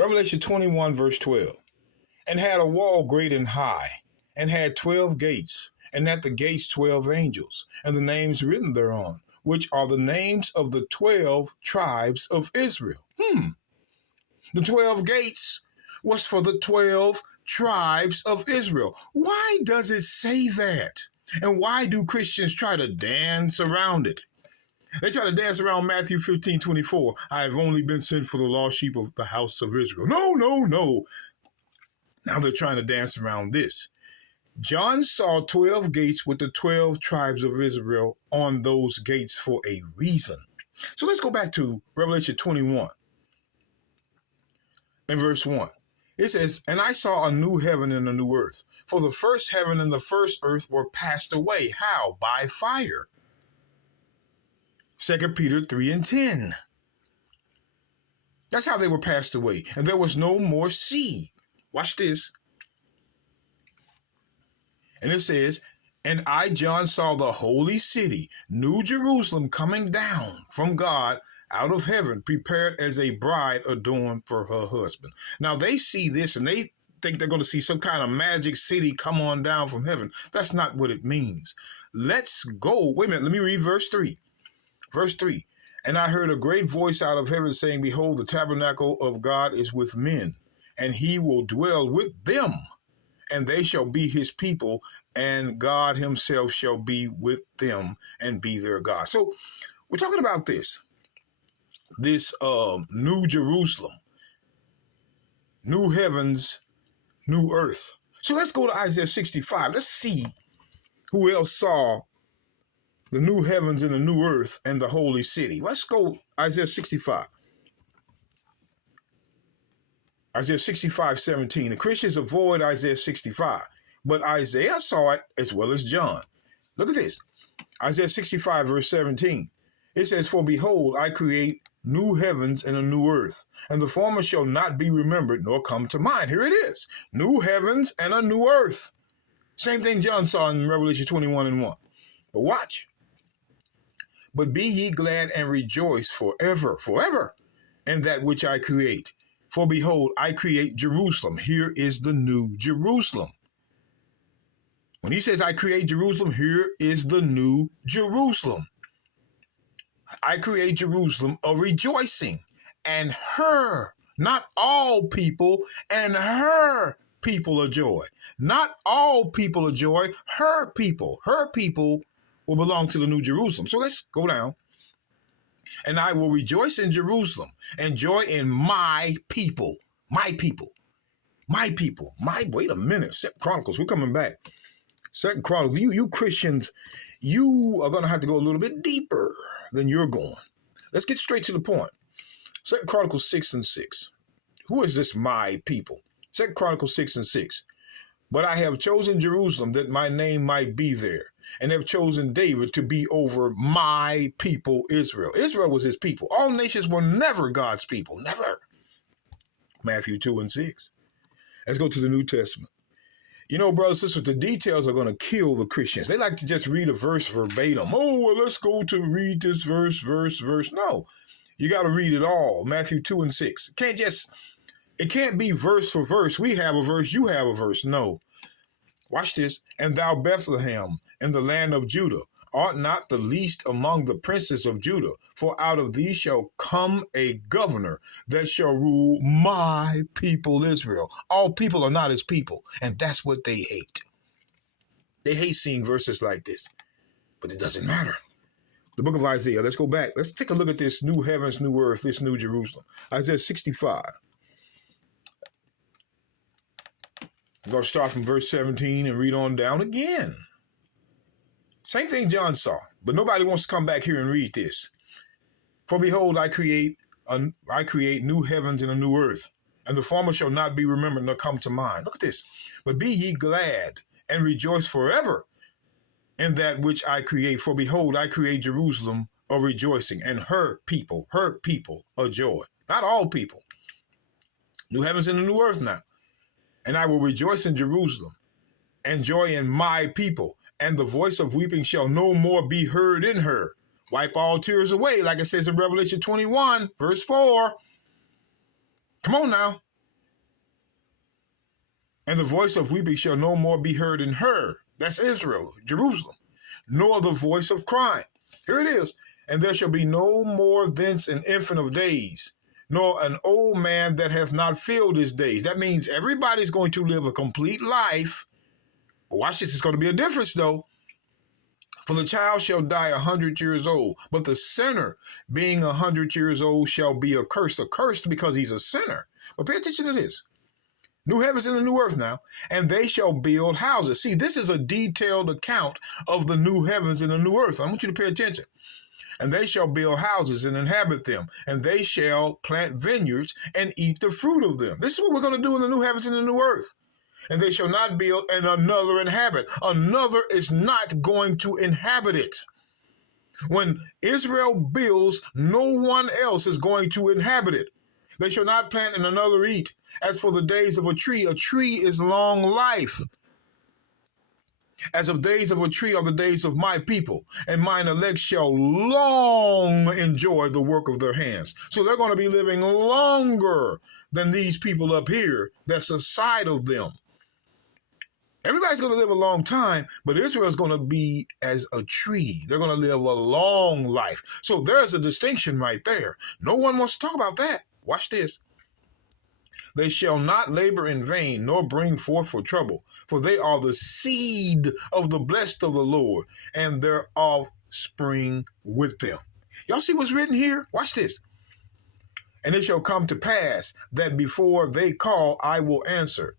Revelation 21, verse 12. And had a wall great and high, and had 12 gates, and at the gates 12 angels, and the names written thereon, which are the names of the 12 tribes of Israel. The 12 gates was for the 12 tribes of Israel. Why does it say that? And why do Christians try to dance around it? They try to dance around Matthew 15:24. I have only been sent for the lost sheep of the house of Israel. No, no, no. Now they're trying to dance around this. John saw 12 gates with the 12 tribes of Israel on those gates for a reason. So let's go back to Revelation 21 and verse 1. It says, and I saw a new heaven and a new earth. For the first heaven and the first earth were passed away. How? By fire. 2 Peter 3:10. That's how they were passed away. And there was no more sea. Watch this. And it says, and I, John, saw the holy city, New Jerusalem, coming down from God out of heaven, prepared as a bride adorned for her husband. Now they see this and they think they're going to see some kind of magic city come on down from heaven. That's not what it means. Let's go. Wait a minute. Let me read verse 3. Verse 3. And I heard a great voice out of heaven saying, behold, the tabernacle of God is with men, and he will dwell with them, and they shall be his people, and God himself shall be with them and be their God. So we're talking about this New Jerusalem, new heavens, new earth. So let's go to Isaiah 65. Let's see who else saw the new heavens and the new earth and the holy city. Let's go Isaiah 65. Isaiah 65:17. The Christians avoid Isaiah 65, but Isaiah saw it as well as John. Look at this. Isaiah 65, verse 17. It says, for behold, I create new heavens and a new earth, and the former shall not be remembered nor come to mind. Here it is. New heavens and a new earth. Same thing John saw in Revelation 21:1. But watch. But be ye glad and rejoice forever, forever, in that which I create. For behold, I create Jerusalem. Here is the new Jerusalem. When he says I create Jerusalem, here is the new Jerusalem. I create Jerusalem a rejoicing, and her, not all people, and her people a joy. Not all people a joy, her people. Her people will belong to the new Jerusalem. So let's go down. And I will rejoice in Jerusalem and joy in my people. My people. My people. Wait a minute. 2 Chronicles, we're coming back. 2 Chronicles, you Christians, you are going to have to go a little bit deeper than you're going. Let's get straight to the point. 2 Chronicles 6:6. Who is this my people? 2 Chronicles 6:6. But I have chosen Jerusalem that my name might be there, and have chosen David to be over my people Israel. Israel was his people. All nations were never God's people. Never. Matthew 2:6. Let's go to the New Testament. You know, brothers and sisters, the details are going to kill the Christians. They like to just read a verse verbatim. Oh, well, let's go to read this verse. No, you got to read it all. Matthew 2:6. It can't be verse for verse. We have a verse, you have a verse. No. Watch this. And thou, Bethlehem, in the land of Judah, art not the least among the princes of Judah, for out of thee shall come a governor that shall rule my people Israel. All people are not his people, and that's what they hate. They hate seeing verses like this, but it doesn't matter. The book of Isaiah, let's go back. Let's take a look at this new heavens, new earth, this new Jerusalem. Isaiah 65. I'm going to start from verse 17 and read on down again. Same thing John saw, but nobody wants to come back here and read this. For behold, I create new heavens and a new earth, and the former shall not be remembered nor come to mind. Look at this. But be ye glad and rejoice forever in that which I create. For behold, I create Jerusalem a rejoicing, and her people a joy. Not all people. New heavens and a new earth now. And I will rejoice in Jerusalem and joy in my people. And the voice of weeping shall no more be heard in her. Wipe all tears away, like it says in Revelation 21, verse 4. Come on now. And the voice of weeping shall no more be heard in her. That's Israel, Jerusalem. Nor the voice of crying. Here it is. And there shall be no more thence an infant of days, nor an old man that hath not filled his days. That means everybody's going to live a complete life. But watch this, it's going to be a difference though. For the child shall die 100 years old, but the sinner being 100 years old shall be accursed because he's a sinner. But pay attention to this. New heavens and a new earth now, and they shall build houses. See, this is a detailed account of the new heavens and the new earth. I want you to pay attention. And they shall build houses and inhabit them, and they shall plant vineyards and eat the fruit of them. This is what we're going to do in the new heavens and the new earth. And they shall not build and another inhabit. Another is not going to inhabit it. When Israel builds, no one else is going to inhabit it. They shall not plant and another eat. As for the days of a tree is long life. As of days of a tree are the days of my people, and mine elect shall long enjoy the work of their hands. So they're going to be living longer than these people up here that's aside of them. Everybody's going to live a long time, but Israel's going to be as a tree. They're going to live a long life. So there's a distinction right there. No one wants to talk about that. Watch this. They shall not labor in vain, nor bring forth for trouble, for they are the seed of the blessed of the Lord, and their offspring with them. Y'all see what's written here? Watch this. And it shall come to pass that before they call, I will answer.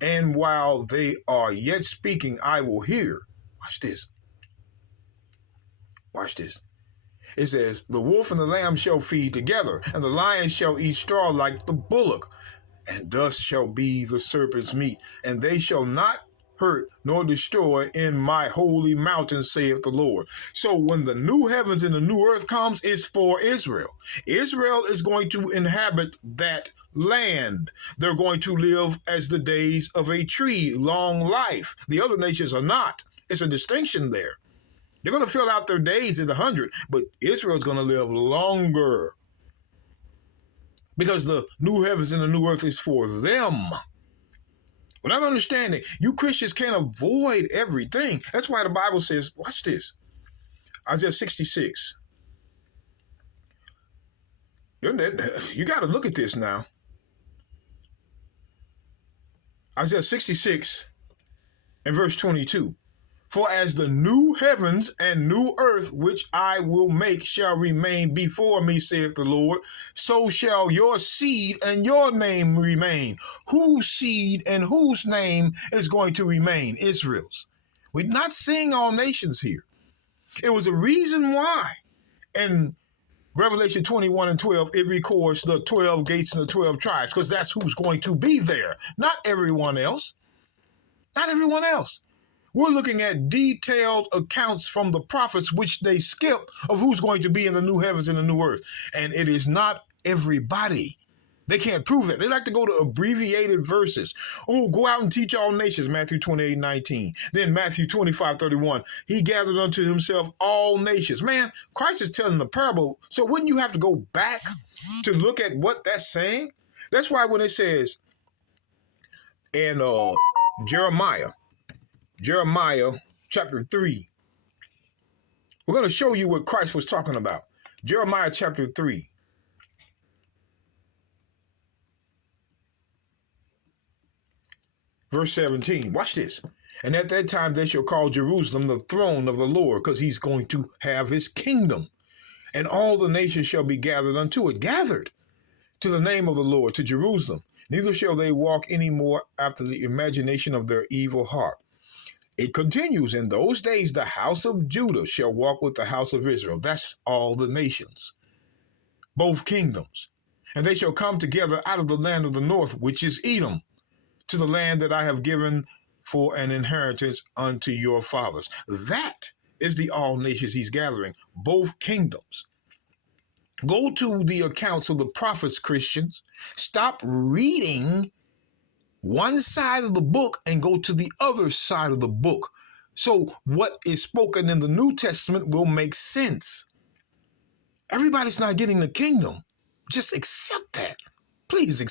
And while they are yet speaking, I will hear. Watch this. Watch this. It says, the wolf and the lamb shall feed together, and the lion shall eat straw like the bullock. And thus shall be the serpent's meat, and they shall not hurt nor destroy in my holy mountain, saith the Lord. So when the new heavens and the new earth comes, it's for Israel. Israel is going to inhabit that land. They're going to live as the days of a tree, long life. The other nations are not. It's a distinction there. They're going to fill out their days at 100, but Israel's going to live longer. Because the new heavens and the new earth is for them. We're not understanding. You Christians can't avoid everything. That's why the Bible says, watch this. Isaiah 66. You got to look at this now. Isaiah 66 and verse 22. For as the new heavens and new earth which I will make shall remain before me, saith the Lord, so shall your seed and your name remain. Whose seed and whose name is going to remain? Israel's. We're not seeing all nations here. It was a reason why in Revelation 21 and 12, it records the 12 gates and the 12 tribes, because that's who's going to be there. Not everyone else. Not everyone else. We're looking at detailed accounts from the prophets, which they skip, of who's going to be in the new heavens and the new earth. And it is not everybody. They can't prove that. They like to go to abbreviated verses. Oh, go out and teach all nations, Matthew 28:19. Then Matthew 25:31. He gathered unto himself all nations. Man, Christ is telling the parable. So wouldn't you have to go back to look at what that's saying? That's why when it says in Jeremiah chapter 3. We're going to show you what Christ was talking about. Jeremiah chapter 3. Verse 17. Watch this. And at that time they shall call Jerusalem the throne of the Lord, because he's going to have his kingdom. And all the nations shall be gathered unto it. Gathered to the name of the Lord, to Jerusalem. Neither shall they walk any more after the imagination of their evil heart. It continues, in those days the house of Judah shall walk with the house of Israel. That's all the nations, both kingdoms. And they shall come together out of the land of the north, which is Edom, to the land that I have given for an inheritance unto your fathers. That is the all nations he's gathering, both kingdoms. Go to the accounts of the prophets, Christians. Stop reading one side of the book and go to the other side of the book. So what is spoken in the New Testament will make sense. Everybody's not getting the kingdom. Just accept that. Please accept.